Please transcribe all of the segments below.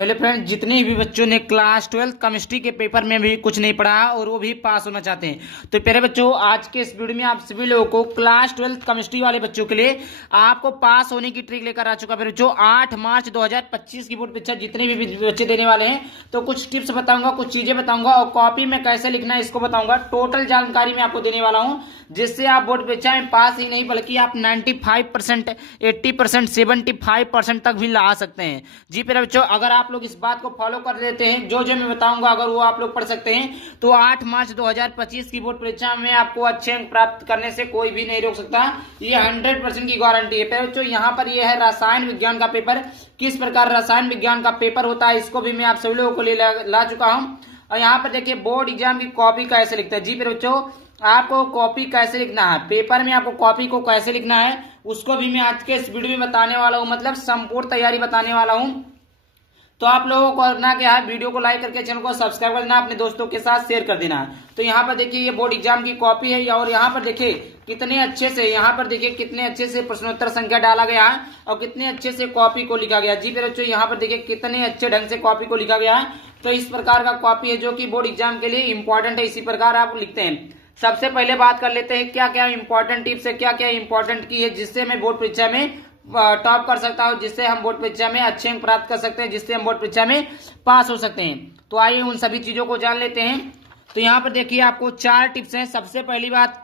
पहले फ्रेंड, जितने भी बच्चों ने क्लास 12 केमिस्ट्री के पेपर में भी कुछ नहीं पढ़ा और वो भी पास होना चाहते हैं, तो प्यारे बच्चों आज के इस वीडियो में आप सभी लोगों को क्लास 12 केमिस्ट्री वाले बच्चों के लिए आपको पास होने की ट्रिक लेकर आ चुका है। बच्चों 8 मार्च 2025 की बोर्ड परीक्षा जितने भी बच्चे देने वाले हैं, तो कुछ टिप्स बताऊंगा, कुछ चीजें बताऊंगा और कॉपी में कैसे लिखना है इसको बताऊंगा। टोटल जानकारी मैं आपको देने वाला हूं, जिससे आप बोर्ड परीक्षा में पास ही नहीं बल्कि आप 95%, 80%, 75% तक भी ला सकते हैं। जी प्यारे बच्चों, अगर आप लोग इस बात को फॉलो कर लेते हैं, जो जो मैं बताऊंगा अगर वो आप लोग पढ़ सकते हैं, तो 8 मार्च 2025 की बोर्ड परीक्षा में आपको अच्छे अंक प्राप्त करने से कोई भी नहीं रोक सकता। ये 100% की गारंटी है। प्यारे बच्चों, यहाँ पर यह है रसायन विज्ञान का पेपर। किस प्रकार रसायन विज्ञान का पेपर होता है इसको भी मैं आप सभी लोगों को ले ला चुका हूँ। और यहाँ पर देखिए बोर्ड एग्जाम की कॉपी कैसे लिखता है। जी प्यारे बच्चों, आपको कॉपी कैसे लिखना है, पेपर में आपको कॉपी को कैसे लिखना है उसको भी मैं आज के इस वीडियो में बताने वाला हूं, मतलब संपूर्ण तैयारी बताने वाला हूं। तो आप लोगों को करना क्या है, वीडियो को लाइक करके चैनल को सब्सक्राइब कर देना, अपने दोस्तों के साथ शेयर कर देना। तो यहाँ पर देखिए ये बोर्ड एग्जाम की कॉपी है और यहाँ पर देखिए कितने अच्छे से, यहाँ पर देखिए कितने अच्छे से प्रश्नोत्तर संख्या डाला गया है और कितने अच्छे से कॉपी को लिखा गया। जी प्यारे बच्चों, यहाँ पर देखिए कितने अच्छे ढंग से कॉपी को लिखा गया है। तो इस प्रकार का कॉपी है जो कि बोर्ड एग्जाम के लिए इंपॉर्टेंट है, इसी प्रकार आप लिखते हैं। सबसे पहले बात कर लेते हैं क्या क्या इंपॉर्टेंट टिप्स है, क्या क्या इंपॉर्टेंट की है जिससे मैं बोर्ड परीक्षा में टॉप कर सकता हूं, जिससे हम बोर्ड परीक्षा में अच्छे अंक प्राप्त कर सकते हैं, जिससे हम बोर्ड परीक्षा में पास हो सकते हैं। तो आइए उन सभी चीजों को जान लेते हैं। तो यहाँ पर देखिए आपको 4 टिप्स हैं। सबसे पहली बात,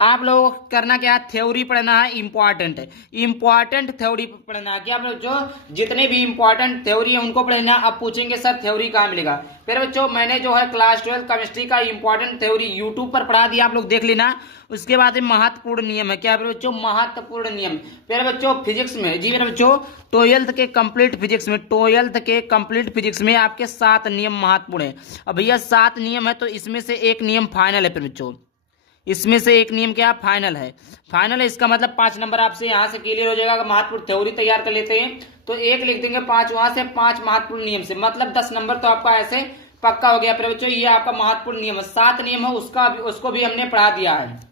आप लोगों को करना क्या है, थ्योरी पढ़ना है। इंपॉर्टेंट है, इंपॉर्टेंट थ्योरी पढ़ना है। क्या जो जितने भी इंपॉर्टेंट थ्योरी है उनको पढ़ना। अब पूछेंगे सर थ्योरी कहाँ मिलेगा। फिर बच्चों मैंने जो है क्लास 12 केमिस्ट्री का इंपॉर्टेंट थ्योरी यूट्यूब पर पढ़ा दिया, आप लोग देख लेना। उसके बाद महत्वपूर्ण नियम है। क्या मेरे बच्चों, महत्वपूर्ण नियम। फिर बच्चों फिजिक्स में, जी मेरे बच्चों 12th के कंप्लीट फिजिक्स में, 12th के कंप्लीट फिजिक्स में आपके 7 नियम महत्वपूर्ण है। अब भैया 7 नियम है तो इसमें से एक नियम फाइनल है। फिर बच्चों इसमें से एक नियम क्या फाइनल है, फाइनल है। इसका मतलब 5 नंबर आपसे यहां से क्लियर हो जाएगा। अगर महत्वपूर्ण थ्योरी तैयार कर लेते हैं तो एक लिख देंगे, 5 वहां से, 5 महत्वपूर्ण नियम से, मतलब 10 नंबर तो आपका ऐसे पक्का हो गया। फिर बच्चों ये आपका महत्वपूर्ण नियम है। 7 नियम है, उसको भी हमने पढ़ा दिया है।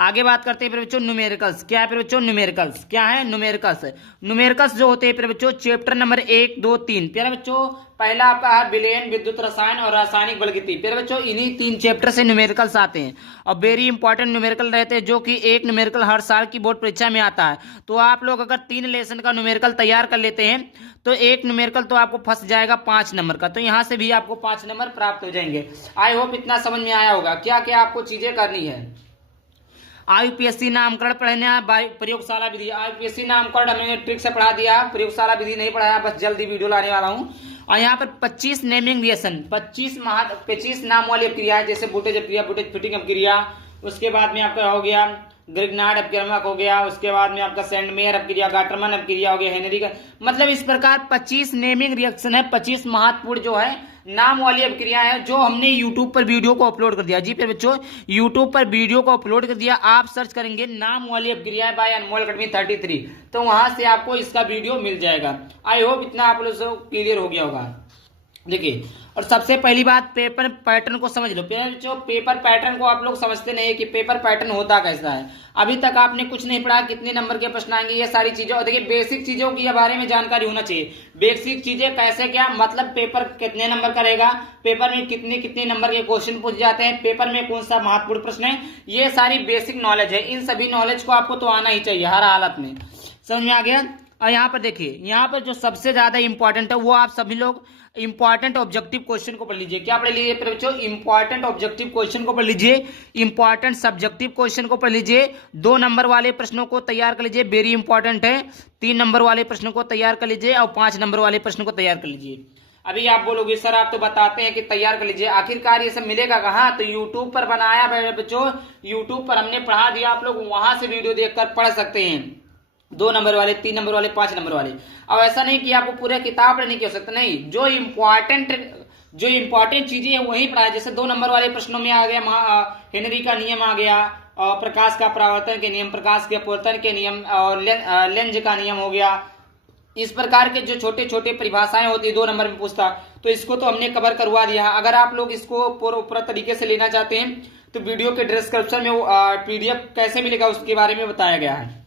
आगे बात करते हैं फिर बच्चों न्यूमेरिकल्स। क्या है फिर बच्चों न्यूमेरिकल्स, क्या है न्यूमेरिकल्स। न्यूमेरिकल्स जो होते हैं फिर बच्चों चैप्टर नंबर 1, 2, 3। प्यारे बच्चों पहला आपका है विलयन, विद्युत रसायन और रासायनिक बलगति। प्यारे बच्चों इन्हीं 3 चैप्टर से न्यूमेरिकल्स आते हैं और वेरी इंपॉर्टेंट न्यूमेरिकल रहते हैं, जो कि एक न्यूमेरिकल हर साल की बोर्ड परीक्षा में आता है। तो आप लोग अगर 3 लेसन का न्यूमेरिकल तैयार कर लेते हैं तो एक न्यूमेरिकल तो आपको फंस जाएगा 5 नंबर का, तो यहां से भी आपको 5 नंबर प्राप्त हो जाएंगे। आई होप इतना समझ में आया होगा क्या क्या आपको चीजें करनी है। आईपीएससी नामकरण पढ़ना, प्रयोगशाला विधि। आईपीएससी नामकरण हमने ट्रिक से पढ़ा दिया, प्रयोगशाला विधि नहीं पढ़ाया, बस जल्दी वीडियो लाने वाला हूं। और यहाँ पर 25 नेमिंग रिएक्शन, 25 नाम वाली अपक्रिया है, जैसे बुटेज अपक्रिया, बुटेज फिटिंग अपक्रिया। उसके बाद में आपका हो गया ग्रिग्नार्ड अपक्रमक हो गया। उसके बाद में आपका सेंडमेयर अपक्रिया, गाटरमन अपक्रिया हो गया, हेनरी का, मतलब इस प्रकार 25 नेमिंग रिएक्शन है। 25 महत्वपूर्ण जो है नाम वाली अपक्रिया है, जो हमने यूट्यूब पर वीडियो को अपलोड कर दिया। जी फिर बच्चों यूट्यूब पर वीडियो को अपलोड कर दिया, आप सर्च करेंगे नाम वाली अपक्रिया बाय अनमोल अकेडमी 33, तो वहां से आपको इसका वीडियो मिल जाएगा। आई होप इतना आप लोग को क्लियर हो गया होगा। देखिए, और सबसे पहली बात पेपर पैटर्न को समझ लो। जो पेपर पैटर्न को आप लोग समझते नहीं है कि पेपर पैटर्न होता कैसा है, अभी तक आपने कुछ नहीं पढ़ा, कितने नंबर के प्रश्न आएंगे, ये सारी चीजें। और देखिए बेसिक चीजों के बारे में जानकारी होना चाहिए। बेसिक चीजें कैसे, क्या मतलब पेपर कितने नंबर का रहेगा, पेपर में कितने कितने नंबर के क्वेश्चन पूछ जाते हैं, पेपर में कौन सा महत्वपूर्ण प्रश्न है, ये सारी बेसिक नॉलेज है। इन सभी नॉलेज को आपको तो आना ही चाहिए हर हालत में। समझ में आ गया। और यहाँ पर देखिए, यहाँ पर जो सबसे ज्यादा इंपॉर्टेंट है वो आप सभी लोग इंपॉर्टेंट ऑब्जेक्टिव क्वेश्चन को पढ़ लीजिए। क्या पढ़ लीजिए बच्चों, इंपॉर्टेंट ऑब्जेक्टिव क्वेश्चन को पढ़ लीजिए, इंपॉर्टेंट सब्जेक्टिव क्वेश्चन को पढ़ लीजिए। 2 नंबर वाले प्रश्नों को तैयार कर लीजिए, वेरी इंपॉर्टेंट है। 3 नंबर वाले प्रश्नों को तैयार कर लीजिए और 5 नंबर वाले प्रश्नों को तैयार कर लीजिए। अभी आप बोलोगे सर आप तो बताते हैं कि तैयार कर लीजिए, आखिरकार ये सब मिलेगा कहाँ। तो यूट्यूब पर बनाया बच्चों, यूट्यूब पर हमने पढ़ा दिया, आप लोग वहां से वीडियो देखकर पढ़ सकते हैं। 2 नंबर वाले, 3 नंबर वाले, 5 नंबर वाले। अब ऐसा नहीं कि आपको पूरे किताब पढ़ने की हो सकता, नहीं, जो इम्पोर्टेंट चीजें हैं वही पढ़ाया। जैसे 2 नंबर वाले प्रश्नों में आ गया हेनरी का नियम आ गया, और प्रकाश का परावर्तन के नियम, प्रकाश के अपवर्तन के नियम, और लेंज का नियम हो गया। इस प्रकार के जो छोटे छोटे परिभाषाएं होती है 2 नंबर में पूछता, तो इसको तो हमने कवर करवा दिया। अगर आप लोग इसको पूरा तरीके से लेना चाहते हैं तो वीडियो के डिस्क्रिप्शन में PDF कैसे मिलेगा उसके बारे में बताया गया है।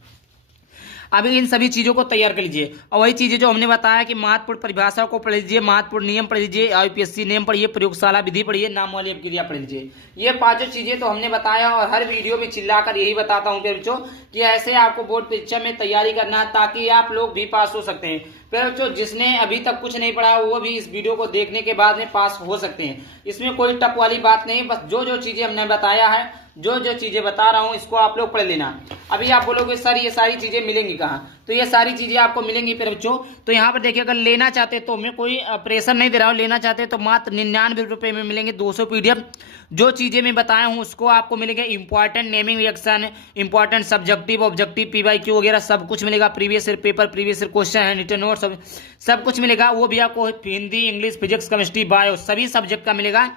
अभी इन सभी चीजों को तैयार कर लीजिए और वही चीजें जो हमने बताया कि महत्वपूर्ण परिभाषा को पढ़ लीजिए, महत्वपूर्ण नियम पढ़ लीजिए, यूपीएससी नियम पढ़िए, प्रयोगशाला विधि पढ़िए, नाम वाली क्रिया पढ़ लीजिए। ये पांचों चीजें तो हमने बताया और हर वीडियो में चिल्लाकर यही बताता हूँ बच्चों कि ऐसे आपको बोर्ड परीक्षा में तैयारी करना है ताकि आप लोग भी पास हो सकते हैं। फिर बच्चों जिसने अभी तक कुछ नहीं पढ़ा वो भी इस वीडियो को देखने के बाद में पास हो सकते हैं। इसमें कोई टप वाली बात नहीं, बस जो जो चीजें हमने बताया है, जो जो चीजें बता रहा हूं इसको आप लोग पढ़ लेना। अभी आप बोलोगे सर ये सारी चीजें मिलेंगी कहाँ, तो ये सारी चीजें आपको मिलेंगी फिर बच्चों। तो यहाँ पर देखिए अगर लेना चाहते तो मैं कोई प्रेशर नहीं दे रहा हूँ, लेना चाहते तो मात्र 99 रुपए में मिलेंगे 200 पीडीएफ। जो चीजें मैं बताया हूँ उसको आपको मिलेंगे important naming reaction, important subjective objective PYQ वगैरह सब कुछ मिलेगा, previous year paper, previous year question है, रिटन नोट सब कुछ मिलेगा। वो भी आपको Hindi, English, physics, chemistry, bio सभी सब्जेक्ट का मिलेगा।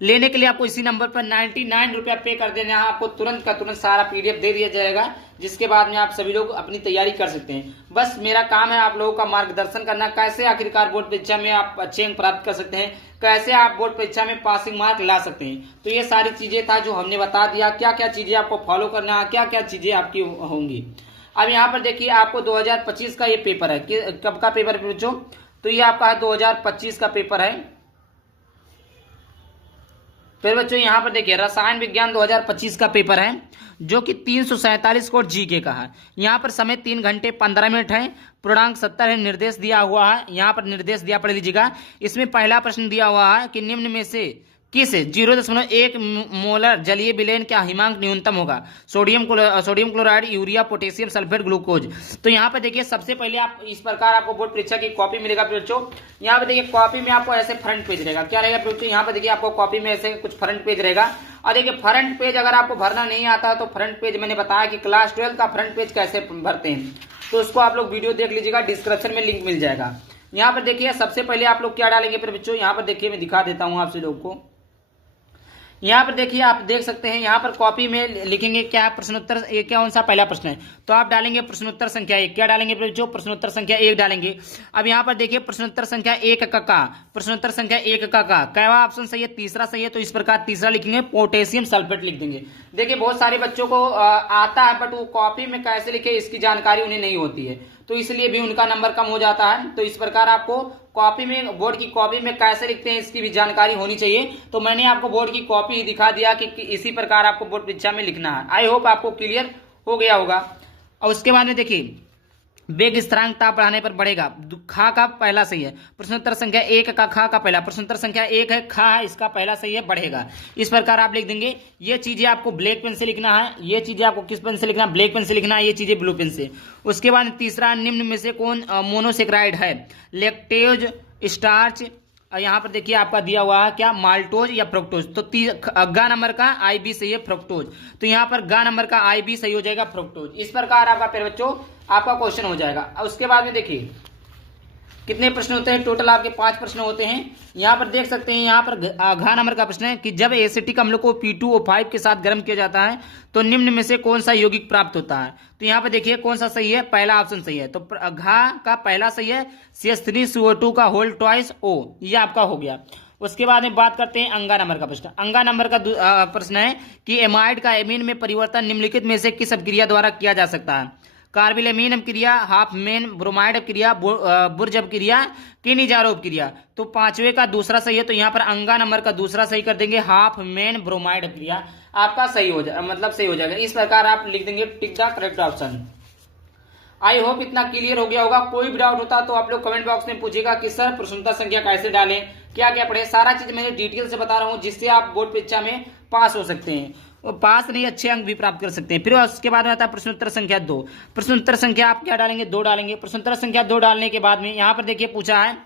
लेने के लिए आपको इसी नंबर पर 99 रुपया पे कर देना है, आपको तुरंत का तुरंत सारा पीडीएफ दे दिया जाएगा, जिसके बाद में आप सभी लोग अपनी तैयारी कर सकते हैं। बस मेरा काम है आप लोगों का मार्गदर्शन करना, कैसे आखिरकार बोर्ड परीक्षा में आप अच्छे अंक प्राप्त कर सकते हैं, कैसे आप बोर्ड परीक्षा में पासिंग मार्क ला सकते हैं। तो ये सारी चीजें था जो हमने बता दिया, क्या क्या चीजें आपको फॉलो करना है, क्या क्या चीजें आपकी होंगी। अब यहाँ पर देखिए आपको 2025 का ये पेपर है, कब का पेपर है बच्चों, तो ये आपका है 2025 का पेपर है। फिर बच्चों यहाँ पर देखिए रसायन विज्ञान 2025 का पेपर है जो कि 347 कोड जीके का है। यहाँ पर समय 3 घंटे 15 मिनट है, पूर्णांक 70 है, निर्देश दिया हुआ है, यहाँ पर निर्देश दिया पढ़ लीजिएगा। इसमें पहला प्रश्न दिया हुआ है कि निम्न में से किस 0.1 मोलर जलीय विलयन का हिमांक न्यूनतम होगा, sodium chloride, urea, potassium sulphate, glucose. तो यहाँ पे देखिए सबसे पहले आप इस प्रकार आपको बोर्ड परीक्षा की कॉपी मिलेगा बच्चों। यहाँ पे देखिए कॉपी में आपको ऐसे फ्रंट पेज रहेगा, क्या रहेगा बच्चों, यहाँ पे देखिए आपको कॉपी में ऐसे कुछ फ्रंट पेज रहेगा। और देखिए फ्रंट पेज अगर आपको भरना नहीं आता है तो फ्रंट पेज मैंने बताया कि क्लास 12 का फ्रंट पेज कैसे भरते हैं, तो उसको आप लोग वीडियो देख लीजिएगा, डिस्क्रिप्शन में लिंक मिल जाएगा। यहाँ पर देखिए सबसे पहले आप लोग क्या डालेंगे फिर बच्चों, यहाँ पर देखिए मैं दिखा देता हूँ आपसे लोग को। यहाँ पर देखिए आप देख सकते हैं यहाँ पर कॉपी में लिखेंगे क्या प्रश्नोत्तर, ये कौन सा पहला प्रश्न है, तो आप डालेंगे प्रश्नोत्तर संख्या 1। क्या डालेंगे बच्चों, प्रश्नोत्तर संख्या 1 डालेंगे। अब यहाँ पर देखिए प्रश्नोत्तर संख्या 1 का प्रश्नोत्तर संख्या 1 का क्या ऑप्शन सही है, तीसरा सही है, तो इस प्रकार तीसरा लिखेंगे, पोटेशियम सल्फेट लिख देंगे। देखिए बहुत सारे बच्चों को आता है बट वो कॉपी में कैसे लिखे इसकी जानकारी उन्हें नहीं होती है, तो इसलिए भी उनका नंबर कम हो जाता है। तो इस प्रकार आपको कॉपी में, बोर्ड की कॉपी में कैसे लिखते हैं इसकी भी जानकारी होनी चाहिए। तो मैंने आपको बोर्ड की कॉपी ही दिखा दिया कि इसी प्रकार आपको बोर्ड परीक्षा में लिखना है। आई होप आपको क्लियर हो गया होगा। और उसके बाद में देखिए वेग स्थिरांक ताप बढ़ाने पर बढ़ेगा, खा का पहला सही है, प्रश्नोत्तर संख्या 1 का खा का पहला, प्रश्नोत्तर संख्या 1 है खा है, इसका पहला सही है, बढ़ेगा। इस प्रकार आप लिख देंगे। ये चीजें आपको ब्लैक पेन से लिखना है, ये चीजें आपको किस पेन से लिखना है, ब्लैक पेन से लिखना है, ये चीजें ब्लू पेन से। उसके बाद तीसरा, निम्न में से कौन मोनोसेक्राइड है, लैक्टेज, स्टार्च, यहाँ पर देखिए आपका दिया हुआ है क्या, माल्टोज या फ्रुक्टोज। तो गा नंबर का IB सही है, फ्रुक्टोज। तो यहाँ पर गा नंबर का IB सही हो जाएगा, फ्रुक्टोज। इस प्रकार आपका फिर बच्चों आपका क्वेश्चन हो जाएगा। उसके बाद में देखिए कितने प्रश्न होते हैं, टोटल आपके 5 प्रश्न होते हैं। यहाँ पर देख सकते हैं, यहाँ पर घ नंबर का प्रश्न है कि जब एसिटिक अम्ल को P2O5 के साथ गर्म किया जाता है तो निम्न में से कौन सा यौगिक प्राप्त होता है। तो यहाँ पर देखिए कौन सा सही है, पहला ऑप्शन सही है, तो घ का पहला सही है, CH3CO2 का होल ट्वाइस O, ये आपका हो गया। उसके बाद में बात करते हैं अंगा नंबर का प्रश्न। अंगा नंबर का प्रश्न है कि एमाइड का एमीन में परिवर्तन निम्नलिखित में से किस अभिक्रिया द्वारा किया जा सकता है, कार्बिलेमीन अपक्रिया, हाफमैन ब्रोमाइड अपक्रिया, बुर्ज अपक्रिया, किनीजारो अपक्रिया। तो 5वें का दूसरा सही है, तो यहाँ पर अंगा नंबर का दूसरा सही कर देंगे, हाफमैन ब्रोमाइड अपक्रिया आपका सही हो जाएगा, मतलब सही हो जाएगा। इस प्रकार आप लिख देंगे tick the correct option. I hope इतना क्लियर हो गया होगा। कोई भी डाउट होता तो आप लोग कमेंट बॉक्स में पूछेगा कि सर प्रश्नोत्तर संख्या कैसे डालें, क्या क्या पढ़े, सारा चीज मैंने डिटेल से बता रहा हूँ जिससे आप बोर्ड परीक्षा में पास हो सकते हैं, पास नहीं अच्छे अंक भी प्राप्त कर सकते हैं। फिर उसके बाद में आता है प्रश्नोत्तर संख्या 2। प्रश्नोत्तर संख्या आप क्या डालेंगे, 2 डालेंगे। प्रश्नोत्तर संख्या 2 डालने के बाद में यहाँ पर देखिए पूछा है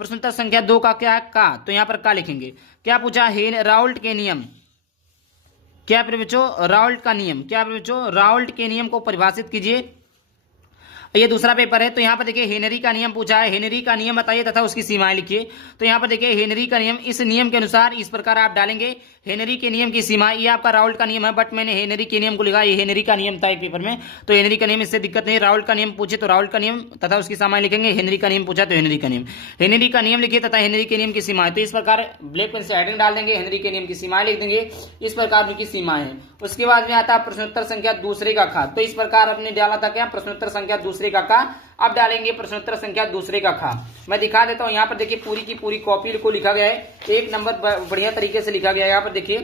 प्रश्नोत्तर संख्या 2 का क्या है, का, तो यहाँ पर का लिखेंगे। क्या पूछा है, राउल्ट के नियम, क्या बच्चों, राउल्ट का नियम, क्या बच्चों, राउल्ट के नियम को परिभाषित कीजिए। ये दूसरा पेपर है, तो यहाँ पर देखिए हेनरी का नियम पूछा है, हेनरी का नियम बताइए तथा उसकी सीमाएं लिखिए। तो यहाँ पर देखिए हेनरी का नियम, इस नियम के अनुसार इस प्रकार आप डालेंगे हेनरी के नियम की सीमा, ये आपका राउल्ट का नियम है, बट मैंने हेनरी के नियम को लिखा, ये हेनरी का नियम था एक पेपर में, तो हेनरी का नियम, इससे दिक्कत नहीं। राउल्ट का नियम पूछे तो राउल्ट का नियम तथा उसकी सीमाएं लिखेंगे, हेनरी का नियम पूछा तो हेनरी का नियम, हेनरी का नियम लिखिए तथा हेनरी के नियम की सीमाएं। तो इस प्रकार ब्लैक पेन से हेडिंग डाल देंगे, हेनरी के नियम की सीमाएं लिख देंगे, इस प्रकार उनकी सीमाएं हैं। उसके बाद में आता है प्रश्नोत्तर संख्या दूसरे का खा, तो इस प्रकार आपने डाला था क्या, प्रश्नोत्तर संख्या दूसरे का खा। अब डालेंगे प्रश्नोत्तर संख्या दूसरे का खा। मैं दिखा देता हूं, यहाँ पर देखिए पूरी की पूरी कॉपी को लिखा गया है, एक नंबर बढ़िया तरीके से लिखा गया है। यहाँ पर देखिए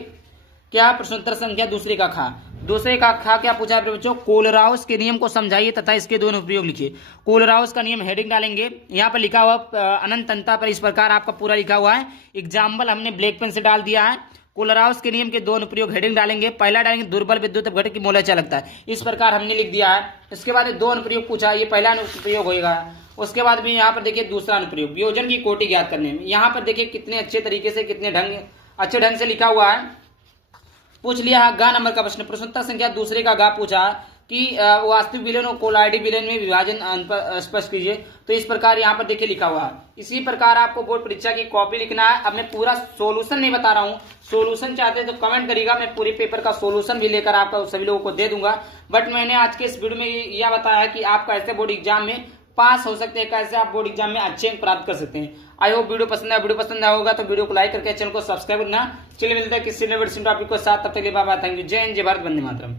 क्या, प्रश्नोत्तर संख्या दूसरे का खा। दूसरे का खा क्या पूछा है बच्चों, कोलराउस के नियम को समझाइए तथा इसके दोनों उपयोग लिखिए। कोलराउस का नियम हेडिंग डालेंगे, यहाँ पर लिखा हुआ अनंतता पर इस प्रकार आपका पूरा लिखा हुआ है, एग्जाम्पल हमने ब्लैक पेन से डाल दिया है। कोलराउस के नियम के दोनों प्रयोग हेडिंग डालेंगे, पहला डालेंगे दुर्बल विद्युत अपघटन की मोल अच्छा लगता है, इस प्रकार हमने लिख दिया है। इसके बाद दो अनुप्रयोग पूछा, ये पहला अनुप्रयोग होगा। उसके बाद भी यहाँ पर देखिए दूसरा अनुप्रयोग, वियोजन की कोटि ज्ञात करने में। यहाँ पर देखिए कितने अच्छे तरीके से, कितने अच्छे ढंग से लिखा हुआ है। पूछ लिया है गा नंबर का प्रश्न, प्रश्नोत्तर संख्या दूसरे का गा पूछा कि वास्तविक विलयन और कोलाइडी विलयन में विभाजन स्पष्ट कीजिए। तो इस प्रकार यहाँ पर देखिए लिखा हुआ है। इसी प्रकार आपको बोर्ड परीक्षा की कॉपी लिखना है। अब मैं पूरा सॉल्यूशन नहीं बता रहा हूँ, सॉल्यूशन चाहते हैं तो कमेंट करिएगा, मैं पूरे पेपर का सॉल्यूशन भी लेकर आपका सभी लोगों को दे दूंगा। बट मैंने आज के इस वीडियो में यह बताया है कि आप कैसे बोर्ड एग्जाम में पास हो सकते हैं, कैसे आप बोर्ड एग्जाम में अच्छे अंक प्राप्त कर सकते हैं। आई होप वीडियो पसंद है, वीडियो पसंद आया होगा तो वीडियो को लाइक करके चैनल को सब्सक्राइब करना। चलिए मिलते हैं किसी नए टॉपिक के साथ, तब तक के लिए बाय बाय, थैंक यू, जय हिंद, जय भारत, वंदे मातरम।